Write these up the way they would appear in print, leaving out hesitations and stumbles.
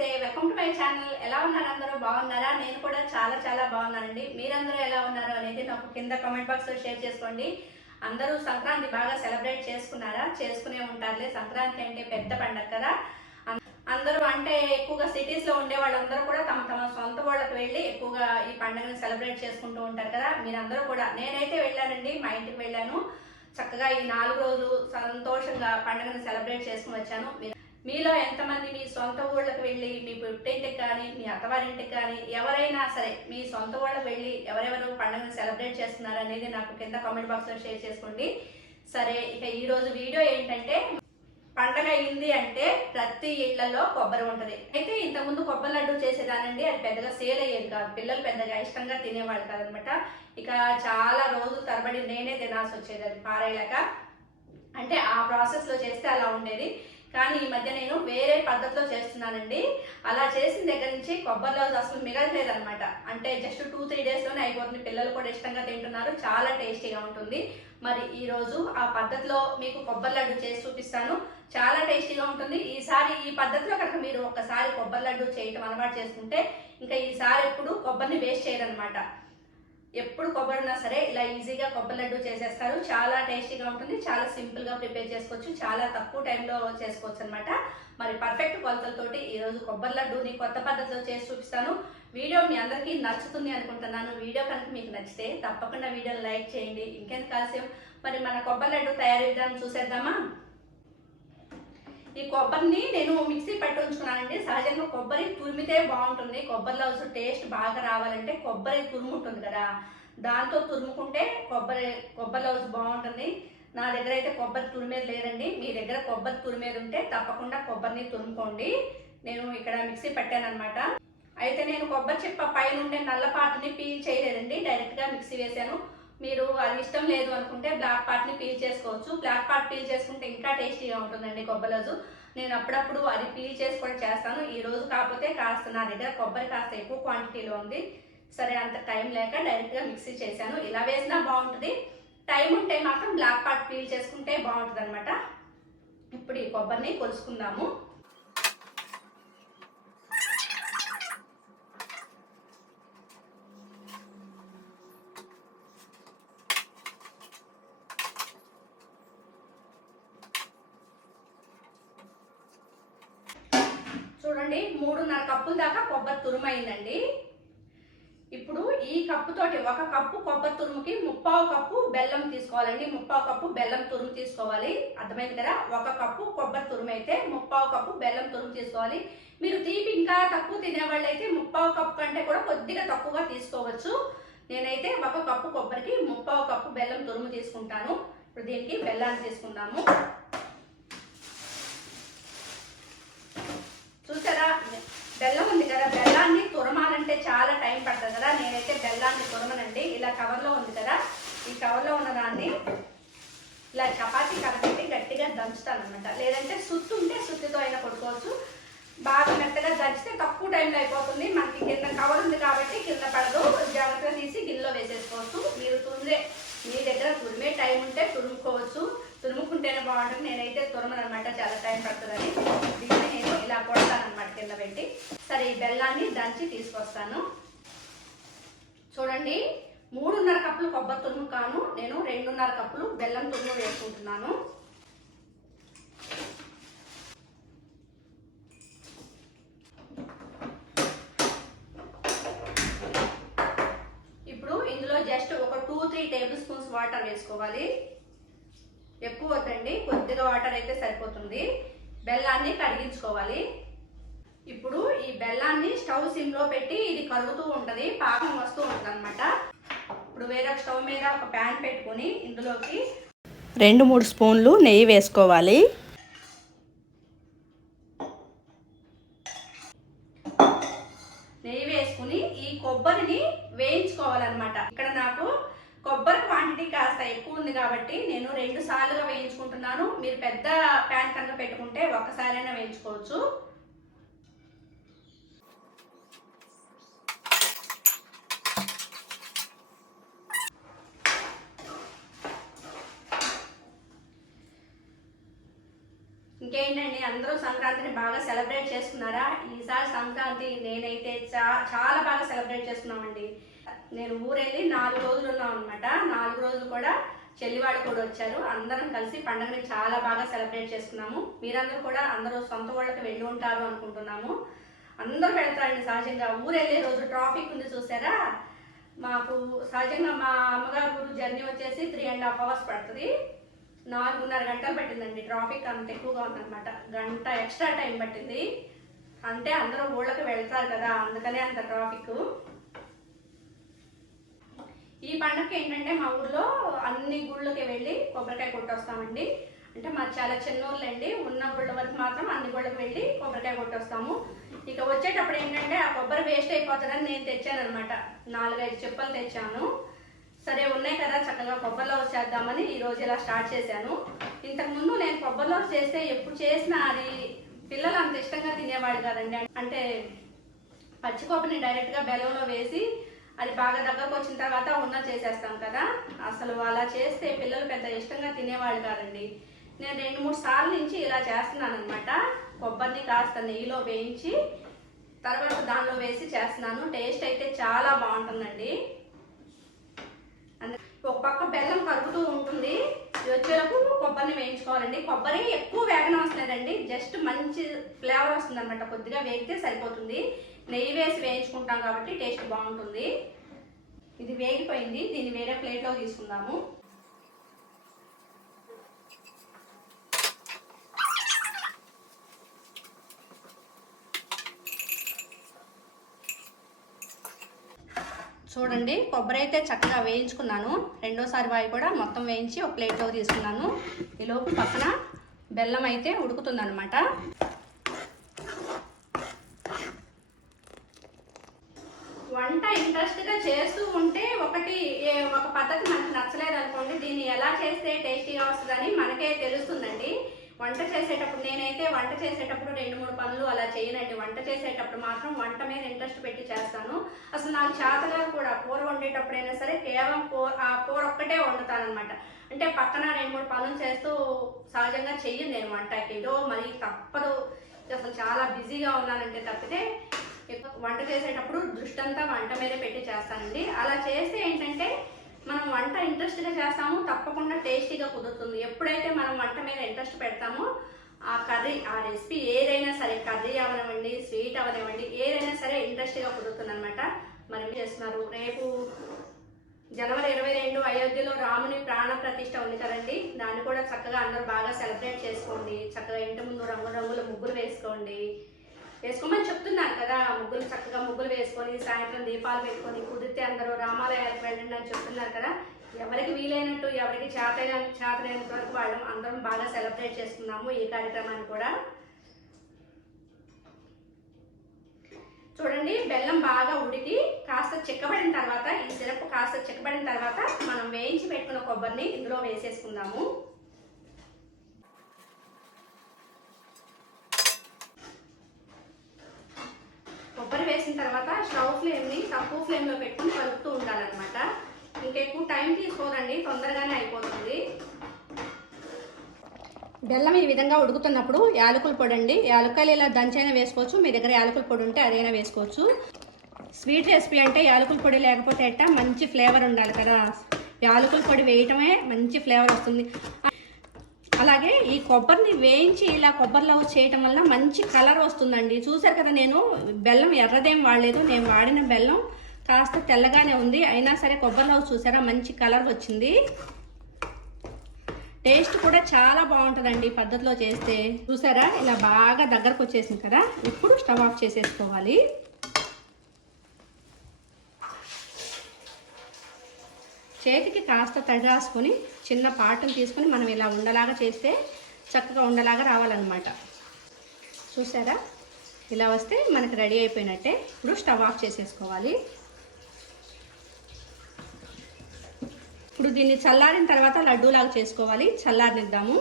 నమస్తే, welcome to my channel. ఎలా ఉన్నారు అందరూ? బాగున్నారా? నేను కూడా చాలా చాలా బాగున్నానండి. మీరందరూ ఎలా ఉన్నారు అనేది నాకు కింద కామెంట్ బాక్స్లో షేర్ చేసుకోండి. అందరూ సంక్రాంతి బాగా సెలబ్రేట్ చేసుకున్నారా? చేసుకునే ఉంటారులే. సంక్రాంతి అంటే పెద్ద పండగ కదా. అందరూ అంటే ఎక్కువగా సిటీస్లో ఉండే వాళ్ళందరూ కూడా తమ తమ సొంత వాళ్ళకి వెళ్ళి ఎక్కువగా ఈ పండుగను సెలబ్రేట్ చేసుకుంటూ ఉంటారు కదా. మీరందరూ కూడా, నేనైతే వెళ్ళానండి, మా ఇంటికి వెళ్ళాను. చక్కగా ఈ 4 రోజులు సంతోషంగా పండుగను సెలబ్రేట్ చేసుకుని వచ్చాను. మీలో ఎంతమంది మీ సొంత ఊళ్ళకి వెళ్ళి, మీ పుట్టింటికి కానీ, మీ అత్తవారింటికి కానీ, ఎవరైనా సరే మీ సొంత ఊళ్ళకి వెళ్ళి ఎవరెవరు పండుగను సెలబ్రేట్ చేస్తున్నారు అనేది నాకు కింద కామెంట్ బాక్స్లో షేర్ చేసుకోండి. సరే, ఇక ఈరోజు వీడియో ఏంటంటే, పండగ అయింది అంటే ప్రతి ఇళ్లలో కొబ్బరి ఉంటుంది. అయితే ఇంతకుముందు కొబ్బరి లడ్డు చేసేదానండి, అది పెద్దగా సేల్ అయ్యేది కాదు, పిల్లలు పెద్దగా ఇష్టంగా తినేవాళ్ళు కాదనమాట. ఇక చాలా రోజులు తరబడి నేనే తినాల్సి వచ్చేది, అది పారేయలేక. అంటే ఆ ప్రాసెస్లో చేస్తే అలా ఉండేది. కానీ ఈ మధ్య నేను వేరే పద్ధతిలో చేస్తున్నానండి. అలా చేసిన దగ్గర నుంచి కొబ్బరి లడ్డు అసలు మిగలట్లేదు అనమాట. అంటే జస్ట్ 2-3 డేస్లోనే అయిపోతుంది. పిల్లలు కూడా ఇష్టంగా తింటున్నారు, చాలా టేస్టీగా ఉంటుంది. మరి ఈరోజు ఆ పద్ధతిలో మీకు కొబ్బరి లడ్డు చేసి చూపిస్తాను. చాలా టేస్టీగా ఉంటుంది. ఈసారి ఈ పద్ధతిలో కనుక మీరు ఒక్కసారి కొబ్బరి లడ్డు చేయటం అలవాటు చేసుకుంటే ఇంకా ఈసారి ఎప్పుడు కొబ్బరిని వేస్ట్ చేయరనమాట. ఎప్పుడు కొబ్బరి ఉన్నా సరే ఇలా ఈజీగా కొబ్బరి లడ్డు చేసేస్తారు. చాలా టేస్టీగా ఉంటుంది, చాలా సింపుల్గా ప్రిపేర్ చేసుకోవచ్చు, చాలా తక్కువ టైంలో చేసుకోవచ్చు అనమాట. మరి పర్ఫెక్ట్ కొలతలతోటి ఈరోజు కొబ్బరి లడ్డూని కొత్త పద్ధతిలో చేసి చూపిస్తాను. వీడియో మీ అందరికీ నచ్చుతుంది అనుకుంటున్నాను. వీడియో కనుక మీకు నచ్చితే తప్పకుండా వీడియోని లైక్ చేయండి. ఇంకెంత కాల్స్యం, మరి మన కొబ్బరి లడ్డు తయారీ విధానం చూసేద్దామా? ఈ కొబ్బరిని నేను మిక్సీ పట్టి ఉంచుకున్నానండి. సహజంగా కొబ్బరి తురిమితే బాగుంటుంది. కొబ్బరి లడ్డు టేస్ట్ బాగా రావాలంటే కొబ్బరి తురుము ఉంటుంది కదా, దాంతో తురుముకుంటే కొబ్బరి లడ్డు బాగుంటుంది. నా దగ్గర అయితే కొబ్బరి తురిమేది లేదండి. మీ దగ్గర కొబ్బరి తురిమేది ఉంటే తప్పకుండా కొబ్బరిని తురుముకోండి. నేను ఇక్కడ మిక్సీ పట్టాను అనమాట. అయితే నేను కొబ్బరి చిప్ప పైన ఉండే నల్ల పార్ట్ని పీల్ చేయలేదండి, డైరెక్ట్గా మిక్సీ వేసాను. మీరు అది ఇష్టం లేదు అనుకుంటే బ్లాక్ పార్ట్ని పీల్ చేసుకోవచ్చు. బ్లాక్ పార్ట్ పీల్ చేసుకుంటే ఇంకా టేస్టీగా ఉంటుందండి కొబ్బరి లడ్డు. నేను అప్పుడప్పుడు అది పీల్ చేసి కూడా చేస్తాను. ఈ రోజు కాకపోతే కాస్త నా దగ్గర కొబ్బరి కాస్త ఎక్కువ క్వాంటిటీలో ఉంది. సరే, అంత టైం లేక డైరెక్ట్గా మిక్సీ చేశాను. ఇలా వేసినా బాగుంటుంది. టైం ఉంటే మాత్రం బ్లాక్ పార్ట్ పీల్ చేసుకుంటే బాగుంటుంది అనమాట. ఇప్పుడు ఈ కొబ్బరిని కొలుసుకుందాము. చూడండి, 3.5 కప్పుల దాకా కొబ్బరి తురుము అయిందండి. ఇప్పుడు ఈ కప్పుతోటి 1 కప్పు కొబ్బరి తురుముకి 3/4 కప్పు బెల్లం తీసుకోవాలండి. 3/4 కప్పు బెల్లం తురుము తీసుకోవాలి. అర్థమైంది కదా? 1 కప్పు కొబ్బరి తురుము అయితే 3/4 కప్పు బెల్లం తురుము తీసుకోవాలి. మీరు తీపి ఇంకా తక్కువ తినేవాళ్ళు అయితే 3/4 కప్పు కంటే కూడా కొద్దిగా తక్కువగా తీసుకోవచ్చు. నేనైతే 1 కప్పు కొబ్బరికి 3/4 కప్పు బెల్లం తురుము తీసుకుంటాను. ఇప్పుడు దీనికి బెల్లాన్ని తీసుకుందాము. చూసారా, బెల్లం ఉంది కదా, బెల్లాన్ని తురమాలంటే చాలా టైం పడుతుంది కదా. నేనైతే బెల్లాన్ని తురమనండి. ఇలా కవర్లో ఉంది కదా, ఈ కవర్లో ఉన్న దాన్ని ఇలా చపాతీ కరపెట్టి గట్టిగా దంచుతాను అనమాట. లేదంటే సుత్తు ఉంటే సుత్తితో అయినా కొట్టుకోవచ్చు. బాగా మెత్తగా దంచితే తక్కువ టైంలో అయిపోతుంది. మనకి కింద కవర్ ఉంది కాబట్టి కింద పడదు, జాగ్రత్తగా తీసి గిన్నెలో వేసేసుకోవచ్చు. మీ దగ్గర తురిమే టైం ఉంటే తురుముకోవచ్చు, తురుముకుంటేనే బాగుంటుంది. నేనైతే తురమనమాట, చాలా టైం పడుతుందని. దీన్ని నేను ఇలా కొడతాను అనమాట కింద పెట్టి. సరే, ఈ బెల్లాన్ని దంచి తీసుకొస్తాను. చూడండి, 3.5 కప్పులు కొబ్బరి తురుము కాను, నేను 2.5 కప్పులు బెల్లం తురుము వేసుకుంటున్నాను. ఇప్పుడు ఇందులో జస్ట్ ఒక 2-3 టేబుల్ స్పూన్స్ వాటర్ వేసుకోవాలి. ఎక్కువ వద్దండి, కొద్దిగా వాటర్ అయితే సరిపోతుంది. బెల్లాన్ని కరిగించుకోవాలి. ఇప్పుడు ఈ బెల్లాన్ని స్టవ్ సిమ్లో పెట్టి ఇది కరుగుతూ ఉంటుంది, పాకం వస్తూ ఉంటుంది అనమాట. ఇప్పుడు వేరే స్టవ్ మీద ఒక ప్యాన్ పెట్టుకొని ఇందులోకి 2-3 స్పూన్లు నెయ్యి వేసుకోవాలి. నెయ్యి వేసుకుని ఈ కొబ్బరిని వేయించుకోవాలన్నమాట. ఇక్కడ నాకు కొబ్బరి క్వాంటిటీ కాస్త ఎక్కువ ఉంది కాబట్టి నేను 2 సార్లుగా వేయించుకుంటున్నాను. మీరు పెద్ద ప్యాన్ కనుక పెట్టుకుంటే ఒక్కసారైనా వేయించుకోవచ్చు. ఇంకేంటండి, అందరూ సంక్రాంతిని బాగా సెలబ్రేట్ చేసుకున్నారా? ఈసారి సంక్రాంతి నేనైతే చాలా బాగా సెలబ్రేట్ చేసుకున్నామండి. నేను ఊరెళ్ళి 4 రోజులు ఉన్నాం అనమాట. 4 రోజులు కూడా చెల్లివాళ్ళు కూడా వచ్చారు. అందరం కలిసి పండుగని చాలా బాగా సెలబ్రేట్ చేసుకున్నాము. మీరందరూ కూడా అందరూ సొంత వాళ్ళకి వెళ్ళి ఉంటారు అనుకుంటున్నాము. అందరూ వెళ్తారండి. సహజంగా ఊరెళ్ళే రోజు ట్రాఫిక్ ఉంది చూసారా? మాకు సహజంగా మా అమ్మగారు ఊరు జర్నీ వచ్చేసి 3.5 hours పడుతుంది. 4.5 గంటలు పట్టిందండి. ట్రాఫిక్ అంత ఎక్కువగా ఉందన్నమాట. గంట ఎక్స్ట్రా టైం పట్టింది. అంటే అందరూ ఊళ్ళకి వెళ్తారు కదా, అందుకనే అంత ట్రాఫిక్. ఈ పండుగకి ఏంటంటే మా ఊర్లో అన్ని గుళ్ళకి వెళ్ళి కొబ్బరికాయ కొట్టొస్తామండి. అంటే మా చాలా చిన్న ఊర్లండి. ఉన్న గుళ్ళ వరకు మాత్రం అన్ని గుళ్ళకి వెళ్ళి కొబ్బరికాయ కొట్టొస్తాము. ఇక వచ్చేటప్పుడు ఏంటంటే ఆ కొబ్బరి వేస్ట్ అయిపోతుందని నేను తెచ్చాను అనమాట. 4-5 చెప్పులు తెచ్చాను. సరే ఉన్నాయి కదా, చక్కగా కొబ్బరిలో చేద్దామని ఈరోజు ఇలా స్టార్ట్ చేశాను. ఇంతకుముందు నేను కొబ్బరిలో చేస్తే ఎప్పుడు చేసినా అది పిల్లలు అంత ఇష్టంగా తినేవాడు కదండి. అంటే పచ్చి కొబ్బరిని డైరెక్ట్గా బెల్లంలో వేసి అది బాగా దగ్గరకు వచ్చిన తర్వాత చేసేస్తాం కదా, అసలు అలా చేస్తే పిల్లలు పెద్ద ఇష్టంగా తినేవాళ్ళు కాదండి. నేను 2-3 సార్లు నుంచి ఇలా చేస్తున్నాను అనమాట. కొబ్బరిని కాస్త నెయ్యిలో వేయించి తర్వాత దానిలో వేసి చేస్తున్నాను. టేస్ట్ అయితే చాలా బాగుంటుందండి. ఒక పక్క బెల్లం కరుగుతూ ఉంటుంది. వచ్చేలోపు కొబ్బరిని వేయించుకోవాలండి. కొబ్బరి ఎక్కువ వేగనవసరం లేదండి, జస్ట్ మంచి ఫ్లేవర్ వస్తుంది అనమాట. కొద్దిగా వేగితే సరిపోతుంది. నెయ్యి వేసి వేయించుకుంటాం కాబట్టి టేస్ట్ బాగుంటుంది. ఇది వేగిపోయింది. దీన్ని వేరే ప్లేట్లో తీసుకుందాము. చూడండి, కొబ్బరి అయితే చక్కగా వేయించుకున్నాను. రెండోసారి వాయి కూడా మొత్తం వేయించి ఒక ప్లేట్లో తీసుకున్నాను. ఈలోపు పక్కన బెల్లం అయితే ఉడుకుతుందన్నమాట. వంట ఇంట్రెస్ట్గా చేస్తూ ఉంటే ఒక పద్ధతి మనకు నచ్చలేదు అనుకోండి, దీన్ని ఎలా చేస్తే టేస్టీగా వస్తుందని మనకే తెలుస్తుందండి. వంట చేసేటప్పుడు నేనైతే వంట చేసేటప్పుడు 2-3 పనులు అలా చేయనండి. వంట చేసేటప్పుడు మాత్రం వంట మీద ఇంట్రెస్ట్ పెట్టి చేస్తాను. అసలు నాకు చేతగా కూడా కూర వండేటప్పుడైనా సరే కేవలం ఆ కూర ఒక్కటే వండుతానమాట. అంటే పక్కన 2-3 పనులు చేస్తూ సహజంగా చెయ్యను నేను వంటకి. ఏదో మరి తప్పదు, అసలు చాలా బిజీగా ఉన్నానంటే తప్పితే వంట చేసేటప్పుడు దృష్టి అంతా వంట మీదే పెట్టి చేస్తానండి. అలా చేస్తే ఏంటంటే మనం వంట ఇంట్రెస్ట్గా చేస్తాము, తప్పకుండా టేస్టీగా కుదురుతుంది. ఎప్పుడైతే మనం వంట మీద ఇంట్రెస్ట్ పెడతామో ఆ కర్రీ, ఆ రెసిపీ ఏదైనా సరే, కర్రీ అవనివ్వండి, స్వీట్ అవనివ్వండి, ఏదైనా సరే ఇంట్రెస్ట్గా కుదురుతుంది అనమాట. మరి చేస్తున్నారు, రేపు జనవరి 22 అయోధ్యలో రాముని ప్రాణ ప్రతిష్ఠ ఉంది కదండి. దాన్ని కూడా చక్కగా అందరూ బాగా సెలబ్రేట్ చేసుకోండి. చక్కగా ఇంటి ముందు రంగురంగుల ముగ్గులు వేసుకోమని చెప్తున్నారు కదా. చక్కగా ముగ్గులు వేసుకొని సాయంత్రం దీపాలు పెట్టుకొని కుదిరితే అందరూ రామాలయాలకు వెళ్ళండి అని చెప్తున్నారు కదా. ఎవరికి వీలైనట్టు, ఎవరికి చేతనైనంత వరకు వాళ్ళు అందరం బాగా సెలబ్రేట్ చేసుకున్నాము ఈ కార్యక్రమాన్ని కూడా. చూడండి, బెల్లం బాగా ఉడికి కాస్త చిక్కబడిన తర్వాత, ఈ సిరప్ కాస్త చిక్కబడిన తర్వాత మనం వేయించి పెట్టుకున్న కొబ్బరిని ఇందులో వేసేసుకుందాము. కొబ్బరి వేసిన తర్వాత స్టవ్ ఫ్లేమ్ని తక్కువ ఫ్లేమ్లో పెట్టుకుని కలుపుతూ ఉండాలన్నమాట. ఇంకెక్కువ టైం తీసుకోదండి, తొందరగానే అయిపోతుంది. బెల్లం ఈ విధంగా ఉడుకుతున్నప్పుడు యాలకుల పొడి అండి. యాలక్కాయలు ఇలా దంచైనా వేసుకోవచ్చు, మీ దగ్గర యాలకుల పొడి ఉంటే అదైనా వేసుకోవచ్చు. స్వీట్ రెసిపీ అంటే యాలకుల పొడి లేకపోతే ఎట్టా, మంచి ఫ్లేవర్ ఉండాలి కదా. యాలకుల పొడి వేయటమే మంచి ఫ్లేవర్ వస్తుంది. అలాగే ఈ కొబ్బరిని వేయించి ఇలా కొబ్బరిలో చేయటం వల్ల మంచి కలర్ వస్తుందండి. చూసారు కదా, నేను బెల్లం ఎర్రదేం వాడలేదు. నేను వాడిన బెల్లం కాస్త తెల్లగానే ఉంది, అయినా సరే కొబ్బరిలో చూసారా మంచి కలర్ వచ్చింది. టేస్ట్ కూడా చాలా బాగుంటుందండి ఈ పద్ధతిలో చేస్తే. చూసారా, ఇలా బాగా దగ్గరకు వచ్చేసింది కదా. ఇప్పుడు స్టవ్ ఆఫ్ చేసేసుకోవాలి. చేతికి కాస్త తడి రాసుకొని చిన్న పాటను తీసుకొని మనం ఇలా ఉండలాగా చేస్తే చక్కగా ఉండలాగా రావాలన్నమాట. చూసారా, ఇలా వస్తే మనకి రెడీ అయిపోయినట్టే. ఇప్పుడు స్టవ్ ఆఫ్ చేసేసుకోవాలి. ఇప్పుడు దీన్ని చల్లారిన తర్వాత లడ్డూలాగా చేసుకోవాలి. చల్లారనిద్దాము.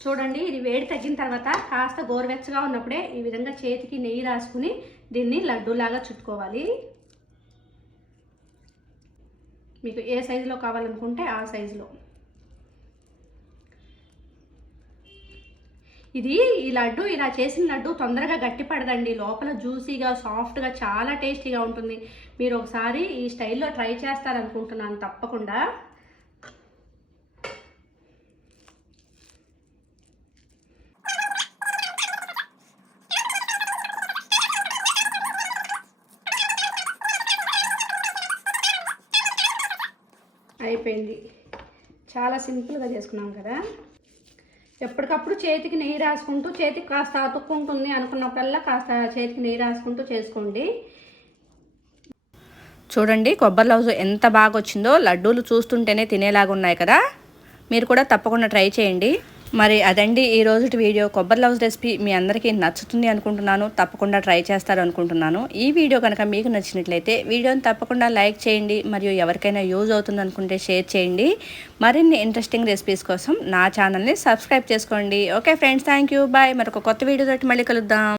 చూడండి, ఇది వేడి తగ్గిన తర్వాత కాస్త గోరువెచ్చగా ఉన్నప్పుడే ఈ విధంగా చేతికి నెయ్యి రాసుకుని దీన్ని లడ్డూలాగా చుట్టుకోవాలి. మీకు ఏ సైజులో కావాలనుకుంటే ఆ సైజులో. ఇది ఈ లడ్డు ఇలా చేసిన లడ్డు తొందరగా గట్టి పడదండి, లోపల జ్యూసీగా సాఫ్ట్గా చాలా టేస్టీగా ఉంటుంది. మీరు ఒకసారి ఈ స్టైల్లో ట్రై చేస్తారనుకుంటున్నాను తప్పకుండా. అయిపోయింది, చాలా సింపుల్గా చేసుకున్నాం కదా. ఎప్పటికప్పుడు చేతికి నెయ్యి రాసుకుంటూ, చేతికి కాస్త అతుక్కుంటుంది అనుకున్నప్పుడల్లా కాస్త చేతికి నెయ్యి రాసుకుంటూ చేసుకోండి. చూడండి కొబ్బరి లౌజు ఎంత బాగా వచ్చిందో, లడ్డూలు చూస్తుంటేనే తినేలాగా ఉన్నాయి కదా. మీరు కూడా తప్పకుండా ట్రై చేయండి. మరి అదండి ఈ రోజు వీడియో. కొబ్బరి లౌజ్ రెసిపీ మీ అందరికీ నచ్చుతుంది అనుకుంటున్నాను, తప్పకుండా ట్రై చేస్తారు అనుకుంటున్నాను. ఈ వీడియో కనుక మీకు నచ్చినట్లయితే వీడియోని తప్పకుండా లైక్ చేయండి, మరియు ఎవరికైనా యూజ్ అవుతుంది అనుకుంటే షేర్ చేయండి. మరిన్ని ఇంట్రెస్టింగ్ రెసిపీస్ కోసం నా ఛానల్ని సబ్స్క్రైబ్ చేసుకోండి. Okay friends, thank you, bye. మరొక కొత్త వీడియో తోటి మళ్ళీ కలుద్దాం.